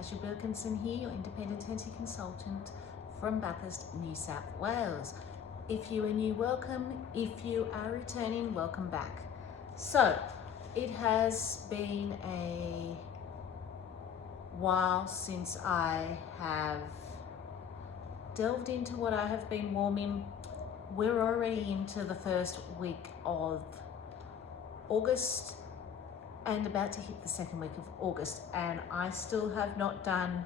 Natasha Wilkinson here, your independent Scentsy consultant from Bathurst, New South Wales. If you are new, welcome. If you are returning, welcome back. So, it has been a while since I have delved into what I have been warming. We're already into the first week of August and about to hit the second week of August, and I still have not done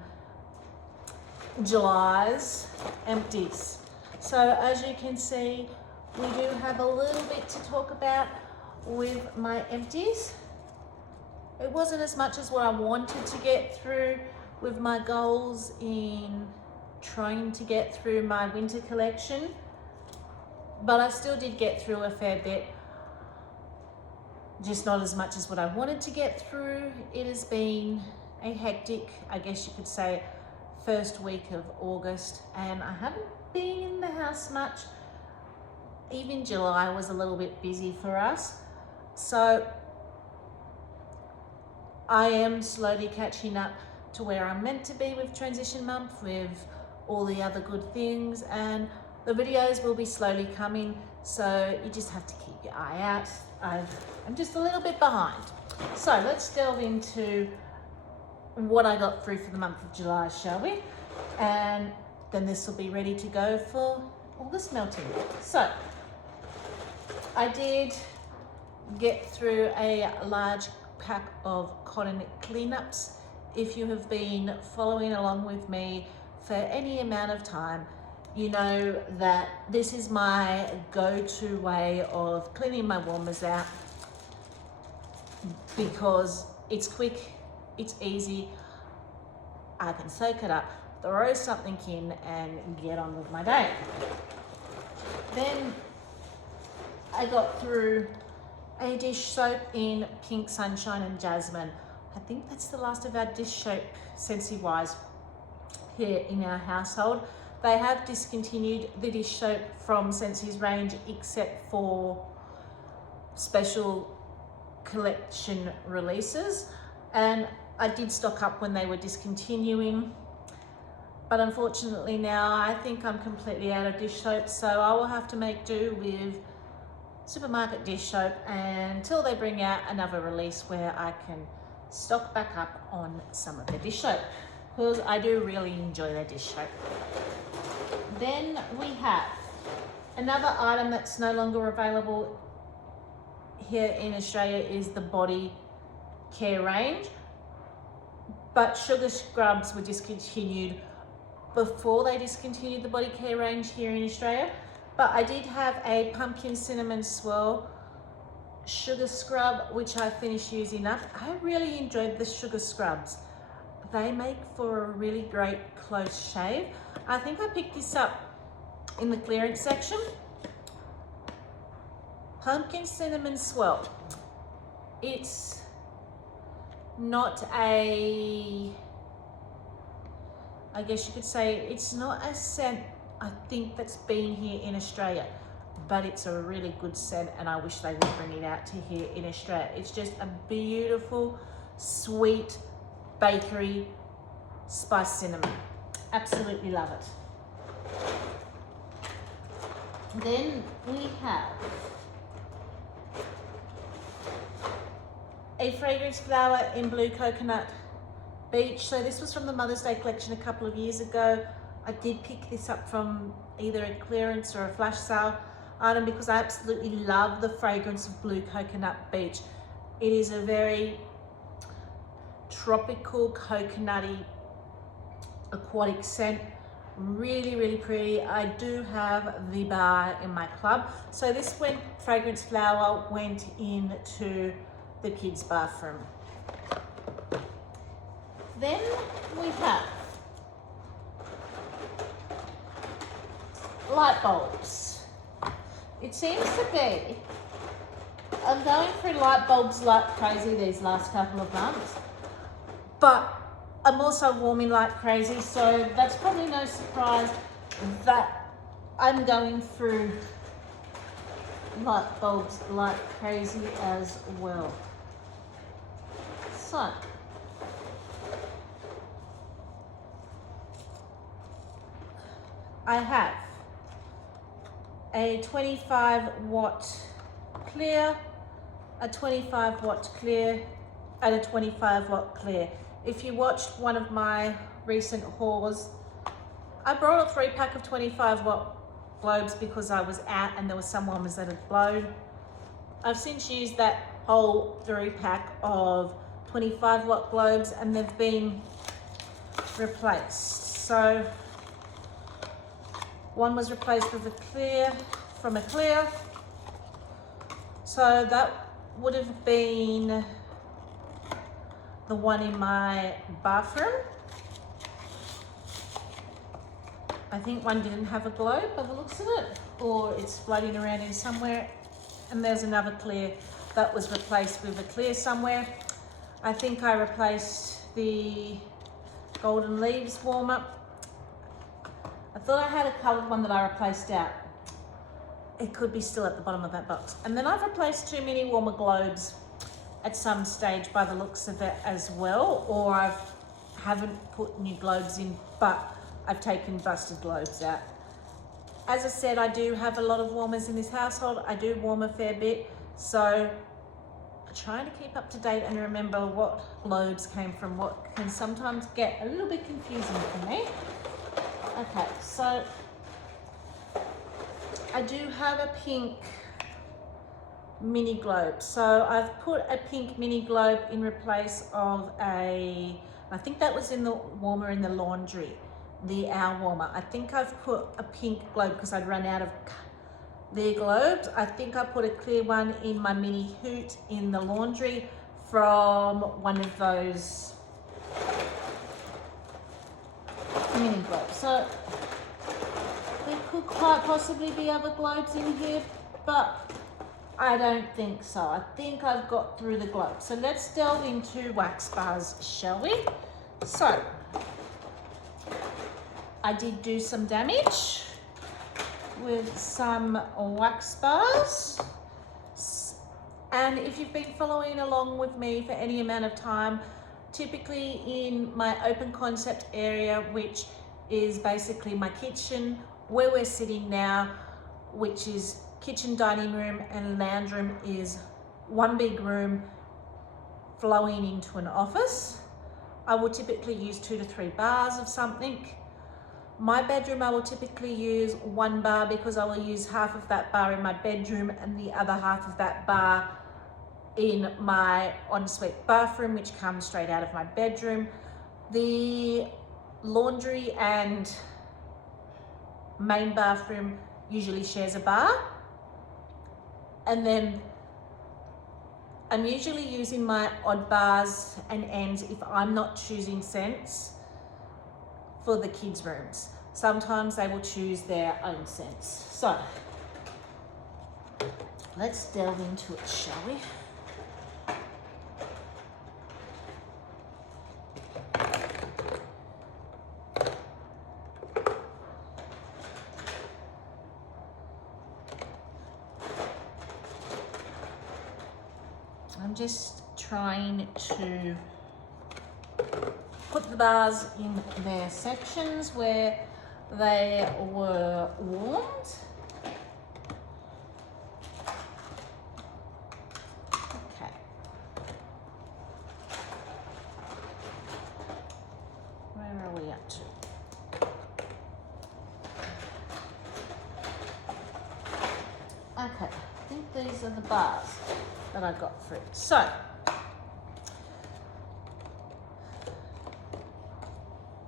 July's empties. So as you can see, we do have a little bit to talk about with my empties. It wasn't as much as what I wanted to get through with my goals in trying to get through my winter collection, but I still did get through a fair bit. Just not as much as what I wanted to get through. It has been a hectic, I guess you could say, first week of August, and I haven't been in the house much. Even July was a little bit busy for us. So I am slowly catching up to where I'm meant to be with transition month, with all the other good things, and the videos will be slowly coming, so you just have to keep your eye out. I'm just a little bit behind. So let's delve into what I got through for the month of July, shall we? And then this will be ready to go for August melting. So I did get through a large pack of cotton cleanups. If you have been following along with me for any amount of time, you know that this is my go-to way of cleaning my warmers out, because it's quick, it's easy, I can soak it up, throw something in and get on with my day. Then I got through a dish soap in Pink Sunshine and Jasmine. I think that's the last of our dish soap Scentsy wise here in our household. They have discontinued the dish soap from Scentsy's range except for special collection releases, and I did stock up when they were discontinuing, but unfortunately now I think I'm completely out of dish soap, so I will have to make do with supermarket dish soap until they bring out another release where I can stock back up on some of the dish soap, because I do really enjoy their dish soap. Then we have another item that's no longer available here in Australia is the body care range, but sugar scrubs were discontinued before they discontinued the body care range here in Australia. But I did have a pumpkin cinnamon swirl sugar scrub which I finished using up. I really enjoyed the sugar scrubs. They make for a really great close shave. I think I picked this up in the clearance section. Pumpkin cinnamon swirl. It's not a, I guess you could say, it's not a scent I think that's been here in Australia, but it's a really good scent, and I wish they would bring it out to here in Australia. It's just a beautiful, sweet, bakery spiced cinnamon. Absolutely love it. Then we have a fragrance flower in Blue Coconut Beach. So this was from the Mother's Day collection a couple of years ago. I did pick this up from either a clearance or a flash sale item because I absolutely love the fragrance of Blue Coconut Beach. It is a very tropical, coconutty, aquatic scent. Really, really pretty. I do have the bar in my club. So this fragrance flower went into the kids' bathroom. Then we have light bulbs. It seems to be, I'm going through light bulbs like crazy these last couple of months, but I'm also warming like crazy, so that's probably no surprise that I'm going through light bulbs like crazy as well. So I have a 25-watt clear, a 25-watt clear, and a 25-watt clear. If you watched one of my recent hauls, I brought a 3-pack of 25-watt globes because I was out and there were some ones that had blown. I've since used that whole 3-pack of 25-watt globes and they've been replaced. So one was replaced with a clear, from a clear. So that would have been the one in my bathroom. I think one didn't have a globe by the looks of it, or it's floating around in somewhere. And there's another clear that was replaced with a clear somewhere. I think I replaced the Golden Leaves warmer. I thought I had a coloured one that I replaced out. It could be still at the bottom of that box. And then I've replaced 2 mini warmer globes at some stage by the looks of it as well, or I haven't put new globes in, but I've taken busted globes out. As I said, I do have a lot of warmers in this household. I do warm a fair bit, so trying to keep up to date and remember what globes came from what can sometimes get a little bit confusing for me. Okay, so I do have a pink mini globe. So I've put a pink mini globe in replace of I think that was in the warmer in the laundry, the Owl warmer. I think I've put a pink globe because I'd run out of their globes. I think I put a clear one in my mini hoot in the laundry from one of those mini globes. So there could quite possibly be other globes in here, but I don't think so. I think I've got through the globe. So let's delve into wax bars, shall we? So I did do some damage with some wax bars. And if you've been following along with me for any amount of time, typically in my open concept area, which is basically my kitchen, where we're sitting now, which is kitchen, dining room and lounge room, is one big room flowing into an office. I will typically use 2 to 3 bars of something. My bedroom, I will typically use 1 bar because I will use half of that bar in my bedroom and the other half of that bar in my ensuite bathroom, which comes straight out of my bedroom. The laundry and main bathroom usually shares a bar. And then I'm usually using my odd bars and ends if I'm not choosing scents for the kids' rooms. Sometimes they will choose their own scents. So let's delve into it, shall we? I'm just trying to put the bars in their sections where they were warmed. Okay. Where are we up to? Okay, I think these are the bars that I got through. So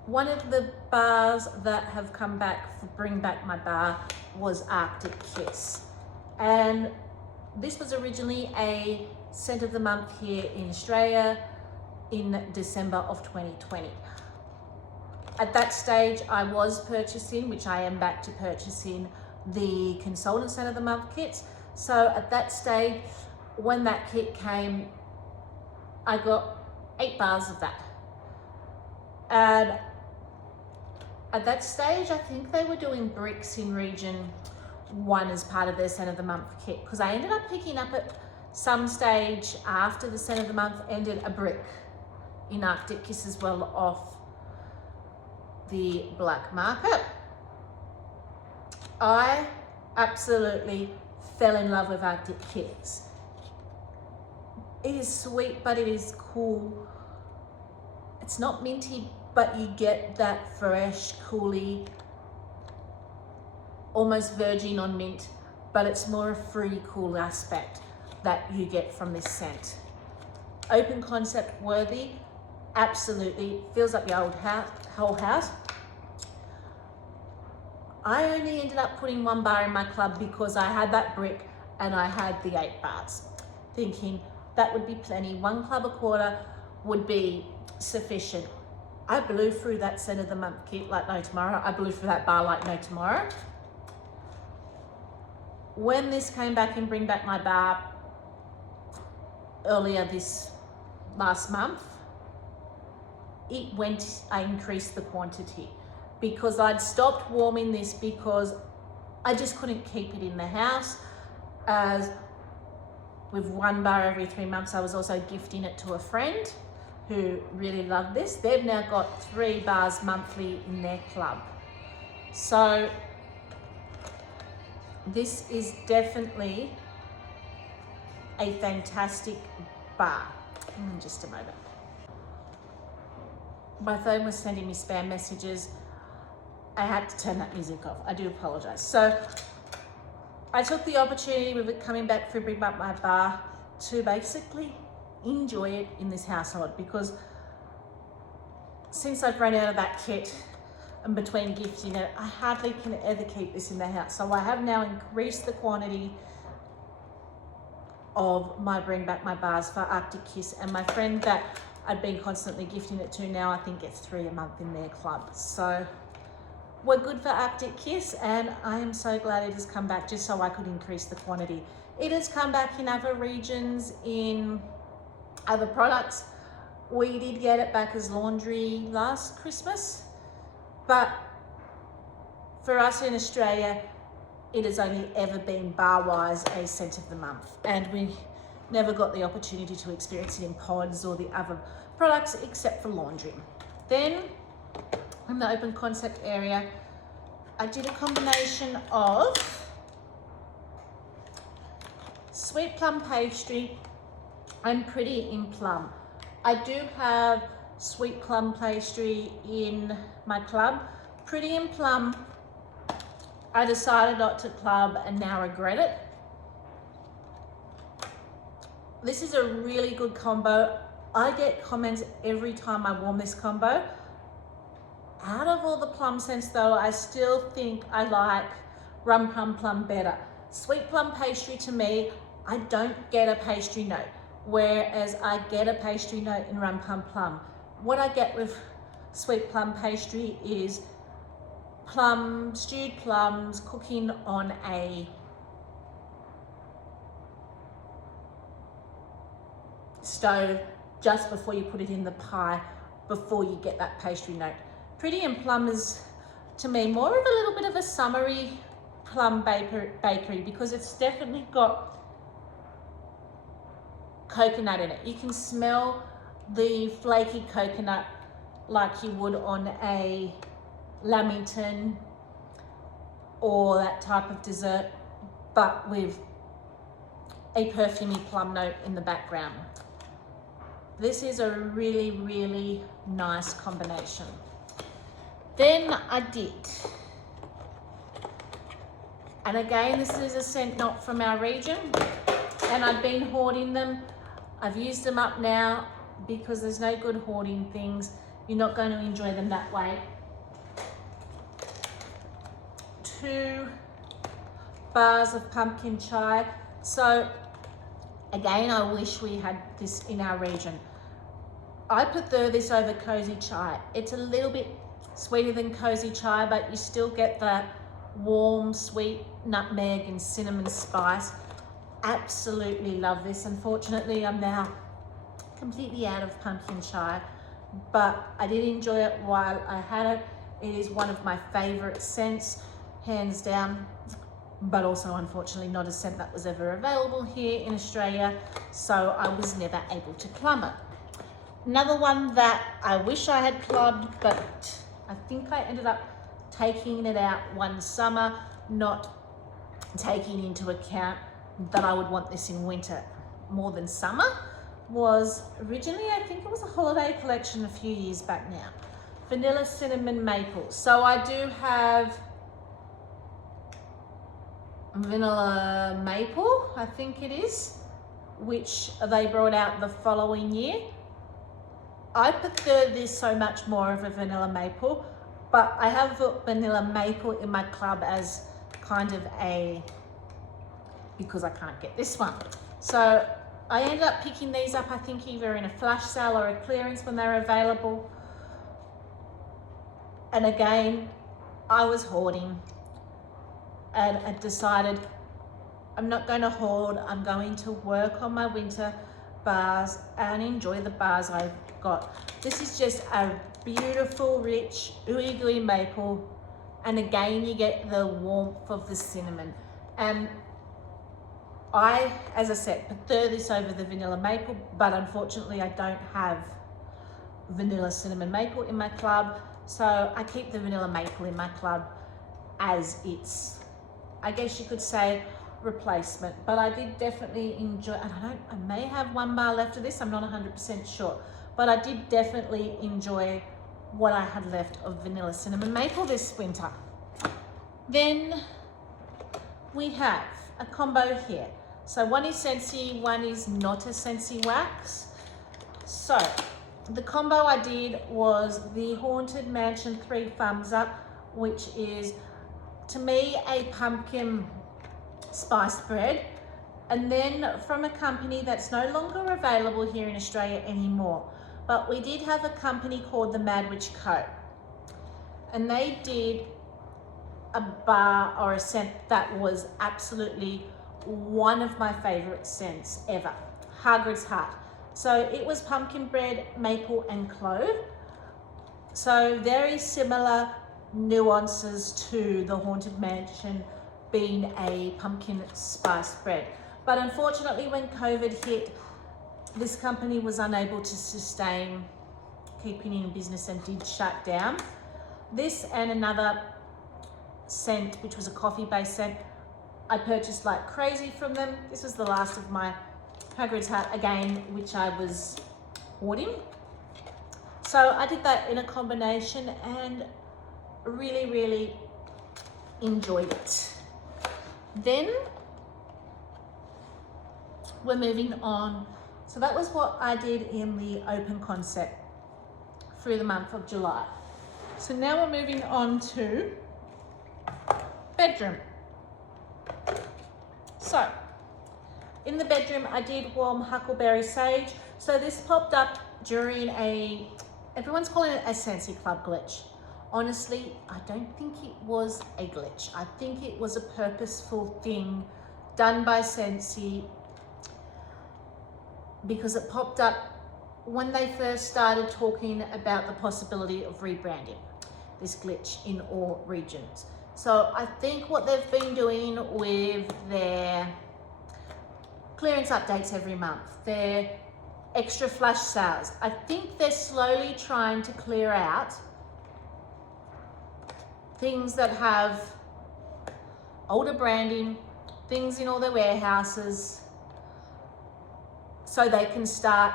one of the bars that have come back for Bring Back My Bar was Arctic Kiss. And this was originally a scent of the month here in Australia in December of 2020. At that stage, I was purchasing, which I am back to purchasing, the Consultant Scent of the Month kits. So at that stage, when that kit came, I got 8 bars of that. And at that stage, I think they were doing bricks in region 1 as part of their Scent of the Month kit, because I ended up picking up at some stage after the Scent of the Month ended a brick in Arctic Kiss as well off the black market. I absolutely fell in love with Arctic Kiss. It is sweet, but it is cool. It's not minty, but you get that fresh, cooly, almost verging on mint, but it's more a fruity, cool aspect that you get from this scent. Open concept worthy, absolutely. Fills up your whole house. I only ended up putting 1 bar in my club because I had that brick and I had the 8 bars, thinking that would be plenty. 1 club a quarter would be sufficient. I blew through that scent of the month kit like no tomorrow. I blew through that bar like no tomorrow. When this came back and bring back my bar earlier this last month, I increased the quantity because I'd stopped warming this because I just couldn't keep it in the house. As with 1 bar every 3 months, I was also gifting it to a friend who really loved this. They've now got 3 bars monthly in their club. So this is definitely a fantastic bar. Just a moment. My phone was sending me spam messages. I had to turn that music off. I do apologize. So I took the opportunity with it coming back for Bring Back My Bar to basically enjoy it in this household, because since I've run out of that kit and between gifting it, I hardly can ever keep this in the house. So I have now increased the quantity of my Bring Back My Bars for Arctic Kiss, and my friend that I've been constantly gifting it to now, I think gets 3 a month in their club. So we're good for Arctic Kiss, and I am so glad it has come back just so I could increase the quantity. It has come back in other regions, in other products. We did get it back as laundry last Christmas, but for us in Australia, it has only ever been bar-wise a scent of the month, and we never got the opportunity to experience it in pods or the other products except for laundry. Then in the open concept area, I did a combination of Sweet Plum Pastry and Pretty in Plum. I do have Sweet Plum Pastry in my club. Pretty in Plum, I decided not to club and now regret it. This is a really good combo. I get comments every time I warm this combo. Out of all the plum scents though, I still think I like Rum Pum Plum better. Sweet Plum Pastry, to me, I don't get a pastry note, whereas I get a pastry note in Rum Pum Plum. What I get with Sweet Plum Pastry is stewed plums cooking on a stove just before you put it in the pie, before you get that pastry note. Pretty in Plum is, to me, more of a little bit of a summery plum bakery, because it's definitely got coconut in it. You can smell the flaky coconut like you would on a lamington or that type of dessert, but with a perfumey plum note in the background. This is a really, really nice combination. Then I did, and again, this is a scent not from our region, and I've been hoarding them. I've used them up now because there's no good hoarding things. You're not going to enjoy them that way. 2 bars of pumpkin chai. So again, I wish we had this in our region. I prefer this over cozy chai. It's a little bit sweeter than cozy chai, but you still get that warm, sweet nutmeg and cinnamon spice. Absolutely love this. Unfortunately, I'm now completely out of pumpkin chai, but I did enjoy it while I had it. It is one of my favorite scents, hands down, but also unfortunately not a scent that was ever available here in Australia, so I was never able to plumb it. Another one that I wish I had clubbed, but I think I ended up taking it out one summer, not taking into account that I would want this in winter more than summer was originally, I think it was a holiday collection a few years back now. Vanilla cinnamon maple. So I do have vanilla maple, I think it is, which they brought out the following year. I prefer this so much more of a vanilla maple, but I have vanilla maple in my club as kind of a, because I can't get this one. So I ended up picking these up, I think either in a flash sale or a clearance when they were available. And again, I was hoarding and I decided I'm not going to hoard, I'm going to work on my winter bars and enjoy the bars I've got. This is just a beautiful, rich, ooey gooey maple. And again, you get the warmth of the cinnamon. And I, as I said, prefer this over the vanilla maple, but unfortunately I don't have vanilla cinnamon maple in my club. So I keep the vanilla maple in my club as its, I guess you could say, replacement. But I did definitely enjoy, I may have one bar left of this, I'm not 100% sure. But I did definitely enjoy what I had left of vanilla cinnamon maple this winter. Then we have a combo here. So one is Scentsy, one is not a Scentsy wax. So the combo I did was the Haunted Mansion 3 Thumbs Up, which is to me a pumpkin spice bread, and then from a company that's no longer available here in Australia anymore, but we did have a company called the Mad Witch Co, and they did a bar or a scent that was absolutely one of my favorite scents ever, Hagrid's Heart. So it was pumpkin bread, maple and clove. So very similar nuances to the Haunted Mansion being a pumpkin spice bread. But unfortunately when COVID hit, this company was unable to sustain keeping in business and did shut down. This and another scent, which was a coffee-based scent, I purchased like crazy from them. This was the last of my Hagrid's Hat again, which I was hoarding. So I did that in a combination and really, really enjoyed it. Then we're moving on. So that was what I did in the open concept through the month of July. So now we're moving on to bedroom. So in the bedroom, I did warm Huckleberry Sage. So this popped up during everyone's calling it a Scentsy Club glitch. Honestly, I don't think it was a glitch. I think it was a purposeful thing done by Scentsy, because it popped up when they first started talking about the possibility of rebranding this glitch in all regions. So I think what they've been doing with their clearance updates every month, their extra flash sales, I think they're slowly trying to clear out things that have older branding, things in all their warehouses, so they can start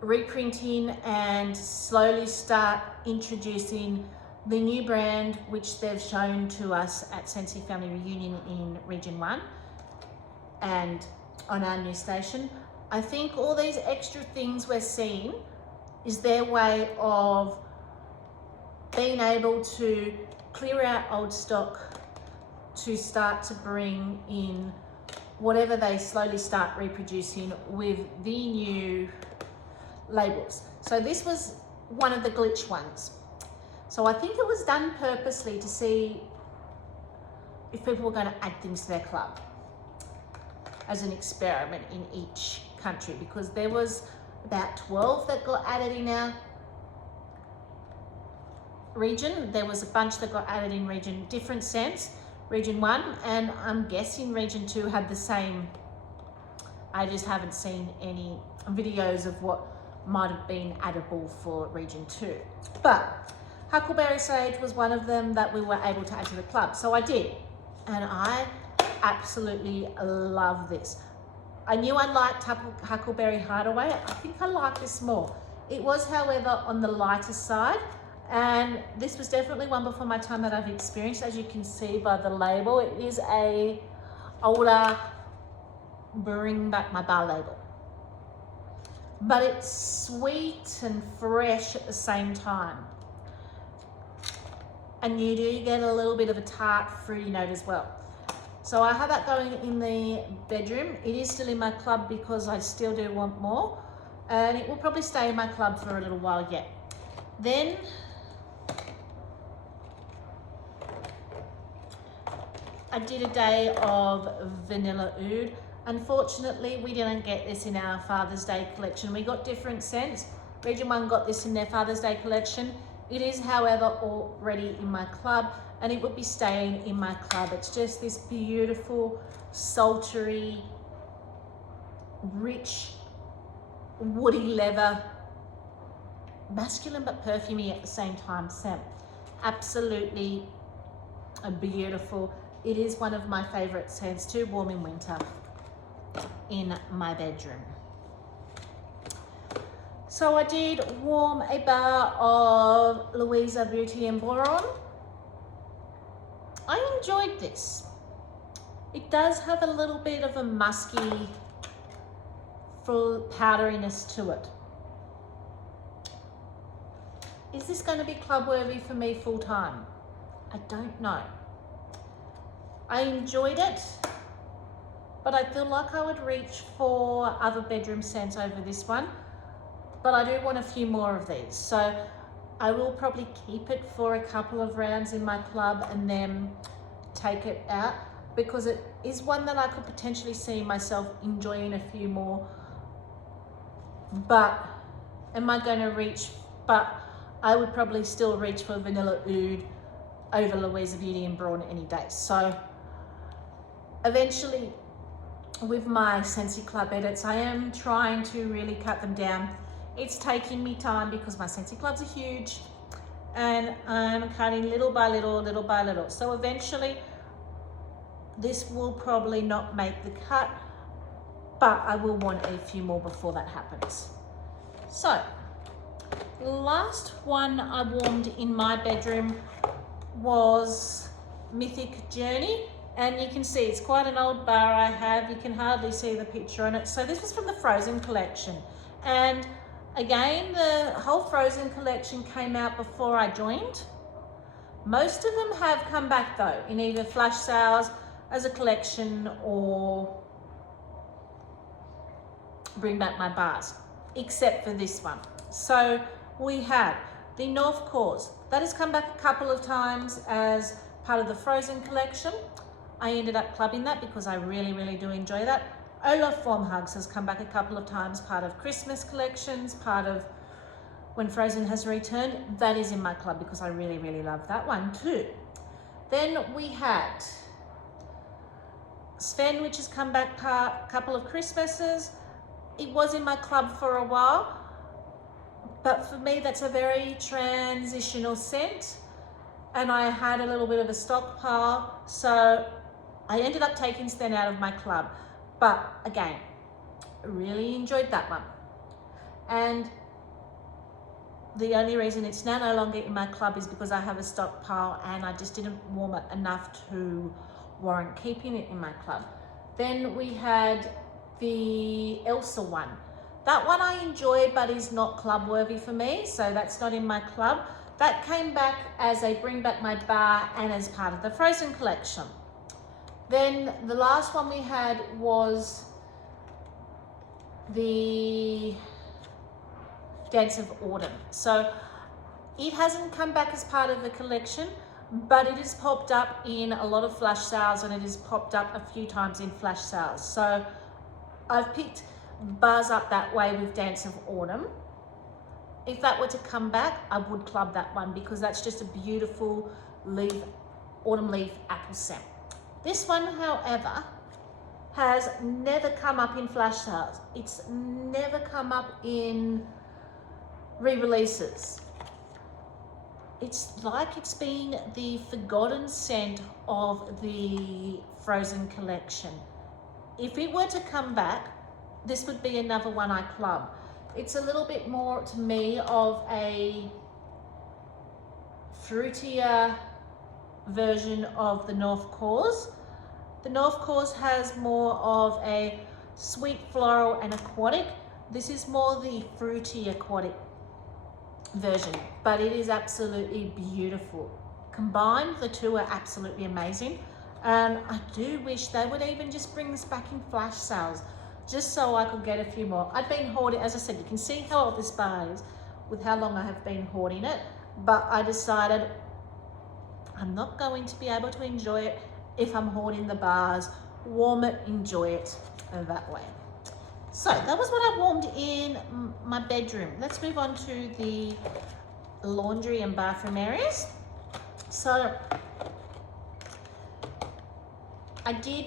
reprinting and slowly start introducing the new brand, which they've shown to us at Scentsy Family Reunion in Region 1 and on our new station. I think all these extra things we're seeing is their way of being able to clear out old stock to start to bring in whatever they slowly start reproducing with the new labels. So this was one of the glitch ones. So I think it was done purposely to see if people were going to add things to their club as an experiment in each country, because there was about 12 that got added in our region. There was a bunch that got added in different scents, Region 1, and I'm guessing Region 2 had the same. I just haven't seen any videos of what might have been addable for Region 2. But Huckleberry Sage was one of them that we were able to add to the club. So I did. And I absolutely love this. I knew I liked Huckleberry Hideaway. I think I like this more. It was, however, on the lighter side. And this was definitely one before my time that I've experienced. As you can see by the label, it is a older Bring Back My Bar label. But it's sweet and fresh at the same time. And you do get a little bit of a tart fruity note as well. So I have that going in the bedroom. It is still in my club because I still do want more. And it will probably stay in my club for a little while yet. Then I did a day of Vanilla Oud. Unfortunately, we didn't get this in our Father's Day collection. We got different scents. Region 1 got this in their Father's Day collection. It is, however, already in my club, and it would be staying in my club. It's just this beautiful, sultry, rich, woody leather, masculine but perfumey at the same time scent. Absolutely beautiful. It is one of my favorite scents to warm in winter in my bedroom. So I did warm a bar of Louisa Beauty and Boron. I enjoyed this. It does have a little bit of a musky, full powderiness to it. Is this going to be club worthy for me full time? I don't know. I enjoyed it, but I feel like I would reach for other bedroom scents over this one. But I do want a few more of these. So I will probably keep it for a couple of rounds in my club and then take it out, because it is one that I could potentially see myself enjoying a few more. But am I going to reach? But I would probably still reach for Vanilla Oud over Louisa Beauty and Boron any day. So eventually, with my Scentsy Club edits, I am trying to really cut them down. It's taking me time because my Scentsy Clubs are huge, and I'm cutting little by little, little by little. So eventually, this will probably not make the cut, but I will want a few more before that happens. So, last one I warmed in my bedroom was Mythic Journey. And you can see it's quite an old bar I have. You can hardly see the picture on it. So this was from the Frozen collection. And again, the whole Frozen collection came out before I joined. Most of them have come back though, in either flash sales, as a collection, or Bring Back My Bars, except for this one. So we have the North Cause. That has come back a couple of times as part of the Frozen collection. I ended up clubbing that because I really, really do enjoy that. Olaf Warm Hugs has come back a couple of times, part of Christmas collections, part of when Frozen has returned. That is in my club because I really, really love that one too. Then we had Sven, which has come back a couple of Christmases. It was in my club for a while, but for me, that's a very transitional scent. And I had a little bit of a stockpile, so I ended up taking Sven out of my club. But again, really enjoyed that one. And the only reason it's now no longer in my club is because I have a stockpile and I just didn't warm it enough to warrant keeping it in my club. Then we had the Elsa one. That one I enjoyed, but is not club worthy for me, so that's not in my club. That came back as a Bring Back My Bar and as part of the Frozen collection. Then the last one we had was the Dance of Autumn. So it hasn't come back as part of the collection, but it has popped up in a lot of flash sales, and it has popped up a few times in flash sales. So I've picked bars up that way with Dance of Autumn. If that were to come back, I would club that one because that's just a beautiful autumn leaf apple scent. This one, however, has never come up in flash sales. It's never come up in re-releases. It's like it's been the forgotten scent of the Frozen collection. If it were to come back, this would be another one I club. It's a little bit more, to me, of a fruitier version of the North Cause. The North Cause has more of a sweet floral and aquatic. This is more the fruity aquatic version, but it is absolutely beautiful. Combined, the two are absolutely amazing. And I do wish they would even just bring this back in flash sales, just so I could get a few more. I've been hoarding, as I said, you can see how old this bar is with how long I have been hoarding it, but I decided I'm not going to be able to enjoy it if I'm hoarding the bars. Warm it, enjoy it that way. So that was what I warmed in my bedroom. Let's move on to the laundry and bathroom areas. So I did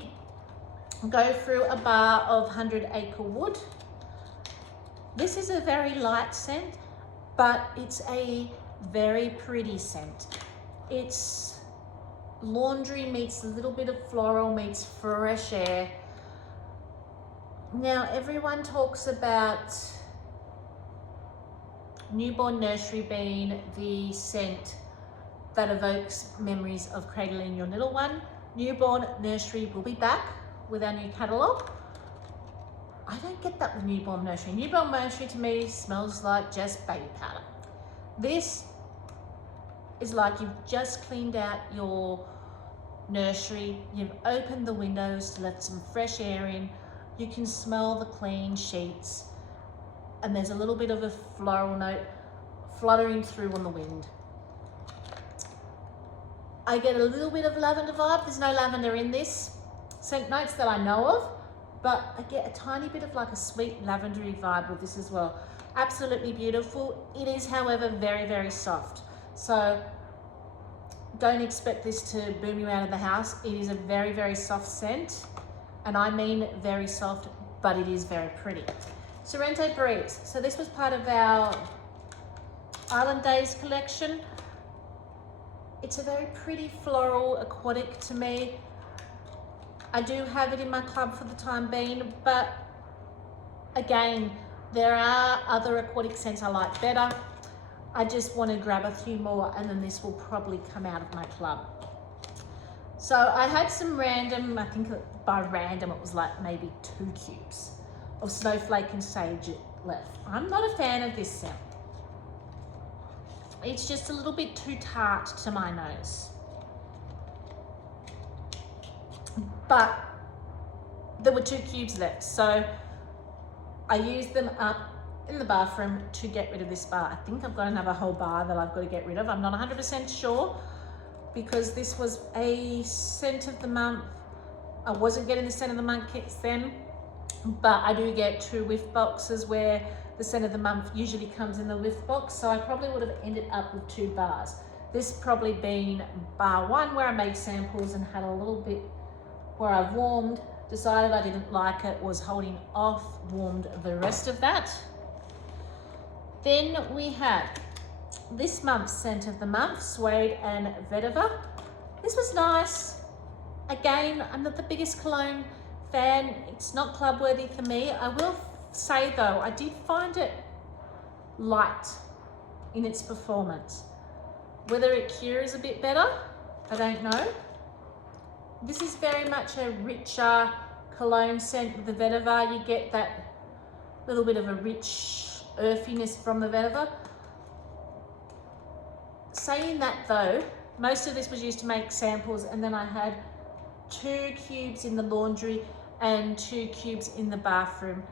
go through a bar of 100 Acre Wood. This is a very light scent, but it's a very pretty scent. It's laundry meets a little bit of floral meets fresh air. Now, everyone talks about Newborn Nursery being the scent that evokes memories of cradling your little one. Newborn Nursery will be back with our new catalogue. I don't get that with Newborn Nursery. Newborn Nursery to me smells like just baby powder. This is like you've just cleaned out your nursery, you've opened the windows to let some fresh air in, you can smell the clean sheets, and there's a little bit of a floral note fluttering through on the wind. I get a little bit of lavender vibe. There's no lavender in this scent notes that I know of, but I get a tiny bit of like a sweet lavendery vibe with this as well. Absolutely beautiful. It is, however, very, very soft. So don't expect this to boom you out of the house. It is a very, very soft scent, and I mean very soft, but it is very pretty. Sorrento Breeze. So this was part of our Island Days collection. It's a very pretty floral aquatic to me. I do have it in my club for the time being, but again, there are other aquatic scents I like better. I just want to grab a few more, and then this will probably come out of my club. So I had some random, I think by random it was like maybe 2 cubes of Snowflake and Sage left. I'm not a fan of this scent. It's just a little bit too tart to my nose. But there were 2 cubes left, so I used them up in the bathroom to get rid of this bar. I think I've got another whole bar that I've got to get rid of. I'm not 100% sure, because this was a scent of the month. I wasn't getting the scent of the month kits then, but I do get 2 whiff boxes where the scent of the month usually comes in the whiff box, so I probably would have ended up with 2 bars. This probably been bar 1 where I made samples and had a little bit where I warmed, decided I didn't like it, was holding off, warmed the rest of that. Then we had this month's scent of the month, Suede and Vetiver. This was nice. Again, I'm not the biggest cologne fan. It's not club worthy for me. I will say though, I did find it light in its performance. Whether it cures a bit better, I don't know. This is very much a richer cologne scent with the vetiver. You get that little bit of a rich earthiness from the vetiver. Saying that though, most of this was used to make samples, and then I had 2 cubes in the laundry and 2 cubes in the bathroom.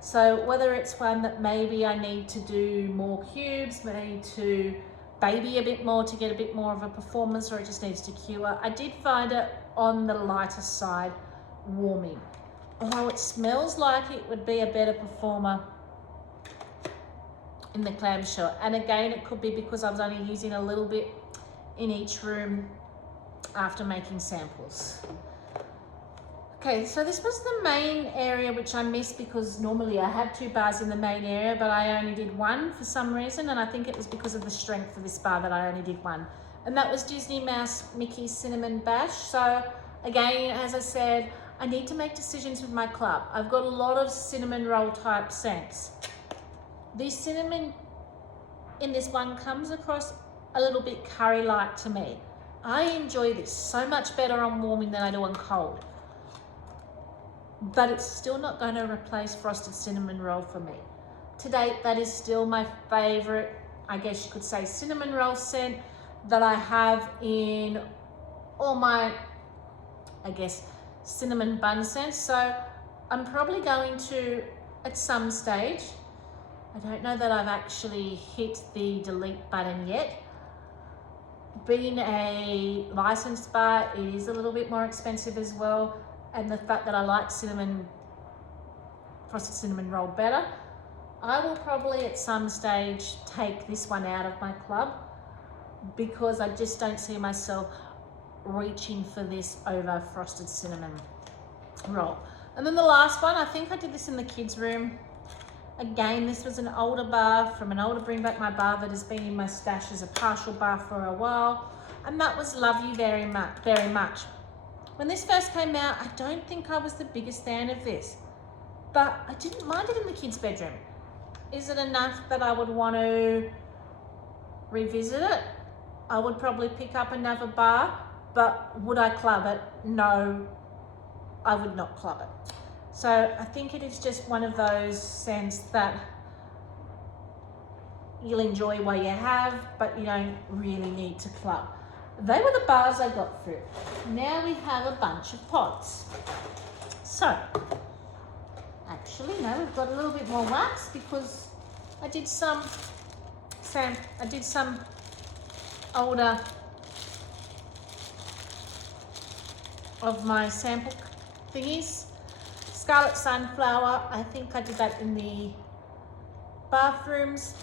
So whether it's one that maybe I need to do more cubes, maybe to baby a bit more to get a bit more of a performance, or it just needs to cure, I did find it on the lighter side warming. Although it smells like it would be a better performer in the clamshell. And again, it could be because I was only using a little bit in each room after making samples. Okay, so this was the main area which I missed because normally I had 2 bars in the main area, but I only did 1 for some reason, and I think it was because of the strength of this bar that I only did 1. And that was Disney Mouse Mickey Cinnamon Bash. So again, as I said, I need to make decisions with my club. I've got a lot of cinnamon roll type scents. The cinnamon in this one comes across a little bit curry-like to me. I enjoy this so much better on warming than I do on cold. But it's still not going to replace frosted cinnamon roll for me. To date, that is still my favorite, I guess you could say, cinnamon roll scent that I have in all my, I guess, cinnamon bun scents. So I'm probably going to, at some stage, I don't know that I've actually hit the delete button yet. Being a licensed bar, it is a little bit more expensive as well. And the fact that I like frosted cinnamon roll better, I will probably at some stage take this one out of my club because I just don't see myself reaching for this over frosted cinnamon roll. And then the last one, I think I did this in the kids' room. Again, this was an older bar from an older Bring Back My Bar that has been in my stash as a partial bar for a while. And that was Love You Very Much, Very Much. When this first came out, I don't think I was the biggest fan of this, but I didn't mind it in the kids' bedroom. Is it enough that I would want to revisit it? I would probably pick up another bar, but would I club it? No, I would not club it. So I think it is just one of those scents that you'll enjoy while you have, but you don't really need to club. They were the bars I got through. Now we have a bunch of pods. So, actually, no, we've got a little bit more wax because I did some older of my sample thingies. Scarlet Sunflower, I think I did that in the bathrooms.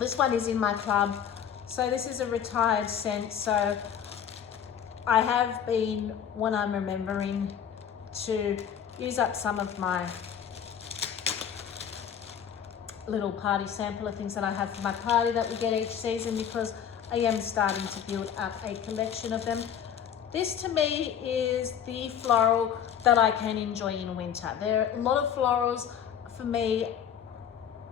This one is in my club. So this is a retired scent, so I have been, when I'm remembering, to use up some of my little party sampler things that I have for my party that we get each season because I am starting to build up a collection of them. This to me is the floral that I can enjoy in winter. There are a lot of florals for me.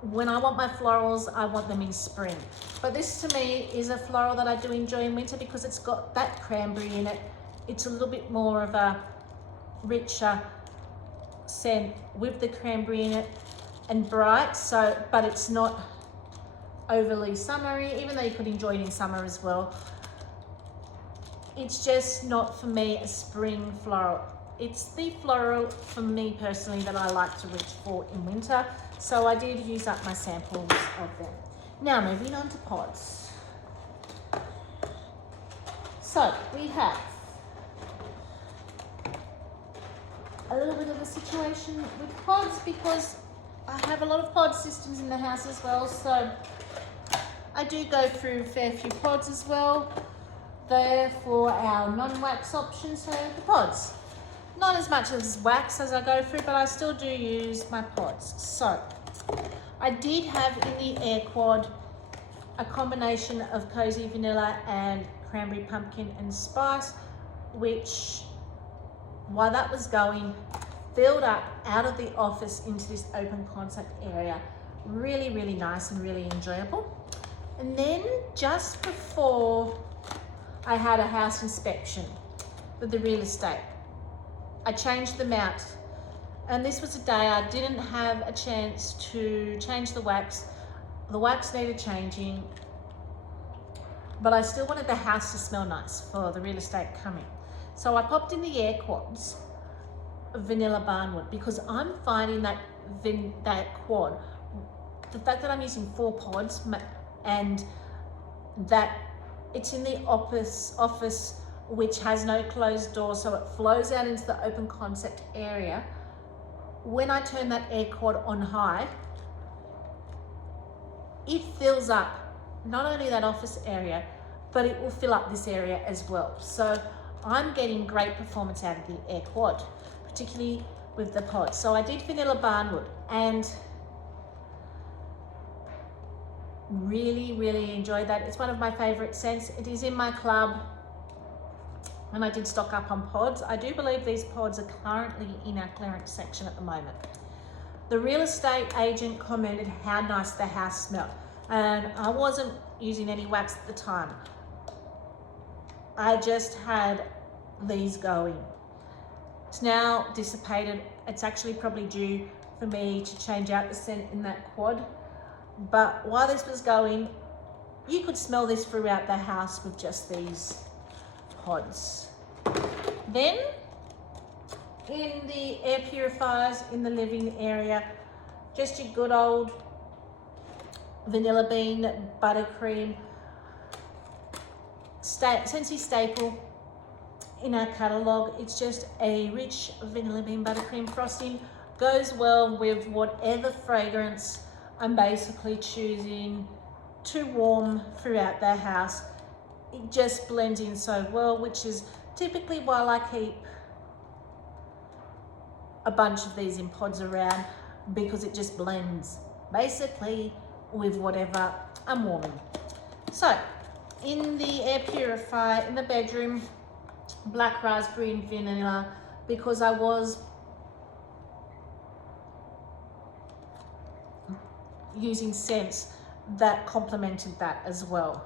When I want my florals, I want them in spring. But this to me is a floral that I do enjoy in winter because it's got that cranberry in it. It's a little bit more of a richer scent with the cranberry in it and bright, so, but it's not overly summery, even though you could enjoy it in summer as well. It's just not for me a spring floral. It's the floral for me personally that I like to reach for in winter. So I did use up my samples of them. Now moving on to pods. So we have a little bit of a situation with pods because I have a lot of pod systems in the house as well. So I do go through a fair few pods as well. They're for our non-wax option, so the pods. Not as much as wax as I go through, but I still do use my pods. So I did have in the Air Quad a combination of Cozy Vanilla and Cranberry Pumpkin and Spice, which while that was going, filled up out of the office into this open concept area. Really, really nice and really enjoyable. And then just before I had a house inspection with the real estate, I changed them out. And this was a day I didn't have a chance to change the wax. The wax needed changing, but I still wanted the house to smell nice for the real estate coming. So I popped in the Air Quads Vanilla Barnwood because I'm finding that quad, the fact that I'm using 4 pods and that it's in the office which has no closed door, so it flows out into the open concept area. When I turn that Air Quad on high, it fills up not only that office area, but it will fill up this area as well. So I'm getting great performance out of the Air Quad, particularly with the pods. So I did vanilla barnwood and really enjoyed that. It's one of my favorite scents. It is in my club, and I did stock up on pods. I do believe these pods are currently in our clearance section at the moment. The real estate agent commented how nice the house smelled, and I wasn't using any wax at the time. I just had these going. It's now dissipated. It's actually probably due for me to change out the scent in that quad. But while this was going, you could smell this throughout the house with just these pods. Then, in the air purifiers in the living area, just your good old vanilla bean buttercream, Scentsy staple in our catalogue. It's just a rich vanilla bean buttercream frosting. Goes well with whatever fragrance I'm basically choosing to warm throughout the house. It just blends in so well, which is typically why I keep a bunch of these in pods around, because it just blends basically with whatever I'm warming. So in the air purifier in the bedroom, black raspberry and vanilla, because I was using scents that complemented that as well.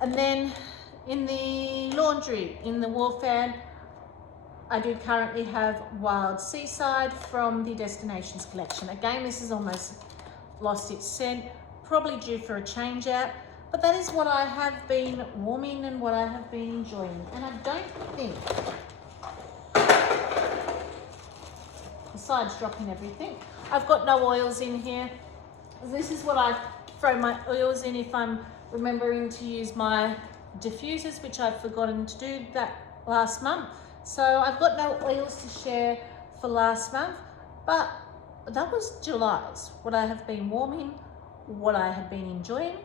And then in the laundry, in the wall fan, I do currently have Wild Seaside from the Destinations collection. Again, this has almost lost its scent, probably due for a change out, but that is what I have been warming and what I have been enjoying. And I don't think, besides dropping everything, I've got no oils in here. This is what I throw my oils in if I'm remembering to use my diffusers, which I've forgotten to do that last month. So I've got no oils to share for last month, but that was July's, what I have been warming, what I have been enjoying.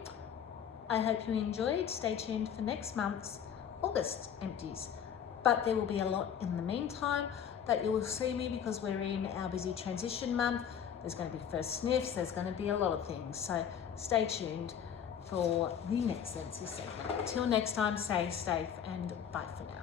I hope you enjoyed. Stay tuned for next month's August empties. But there will be a lot in the meantime that you will see me, because we're in our busy transition month. There's going to be first sniffs, there's going to be a lot of things. So stay tuned for the next Scentsy segment. Till next time, stay safe and bye for now.